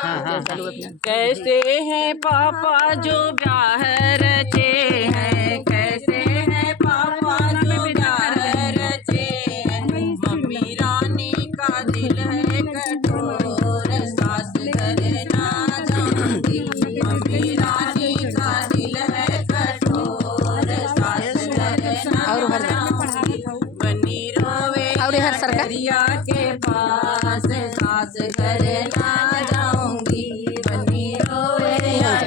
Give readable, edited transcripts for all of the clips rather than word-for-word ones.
कैसे हैं पापा जो ब्याह रचे हैं, कैसे हैं पापा जो ब्याह रचे हैं। मम्मी रानी का दिल है कठोर, सास घर ना जाऊंगी। मम्मी रानी का दिल है कठोर, सास घर ना जाऊंगी। बनी रोवे दरिया के पास, सास घर ना जाऊंगी। बनी रोवे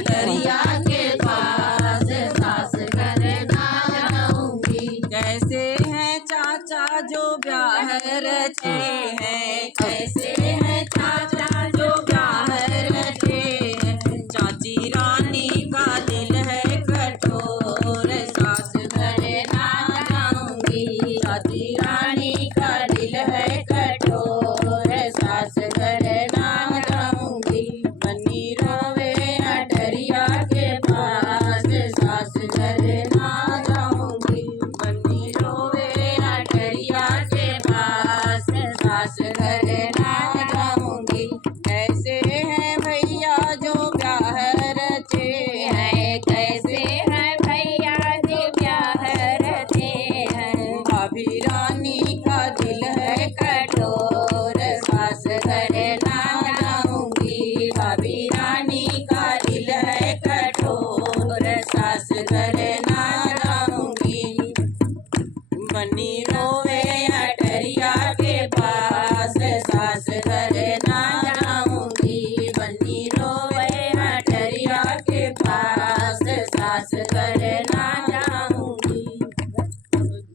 दरिया के पास, सास घर ना जाऊंगी। कैसे हैं चाचा जो ब्याह रचे हैं, कैसे हैं चाचा जो ब्याह रचे हैं। चाची रानी का दिल है कठोर, सास घर ना जाऊंगी। चाची रानी का दिल है कठोर, सास घर ना जाऊंगी। बनी रोवे अटरिया के पास, सास घर ना जाऊंगी। बनी रोवे अटरिया के पास, सास घर ना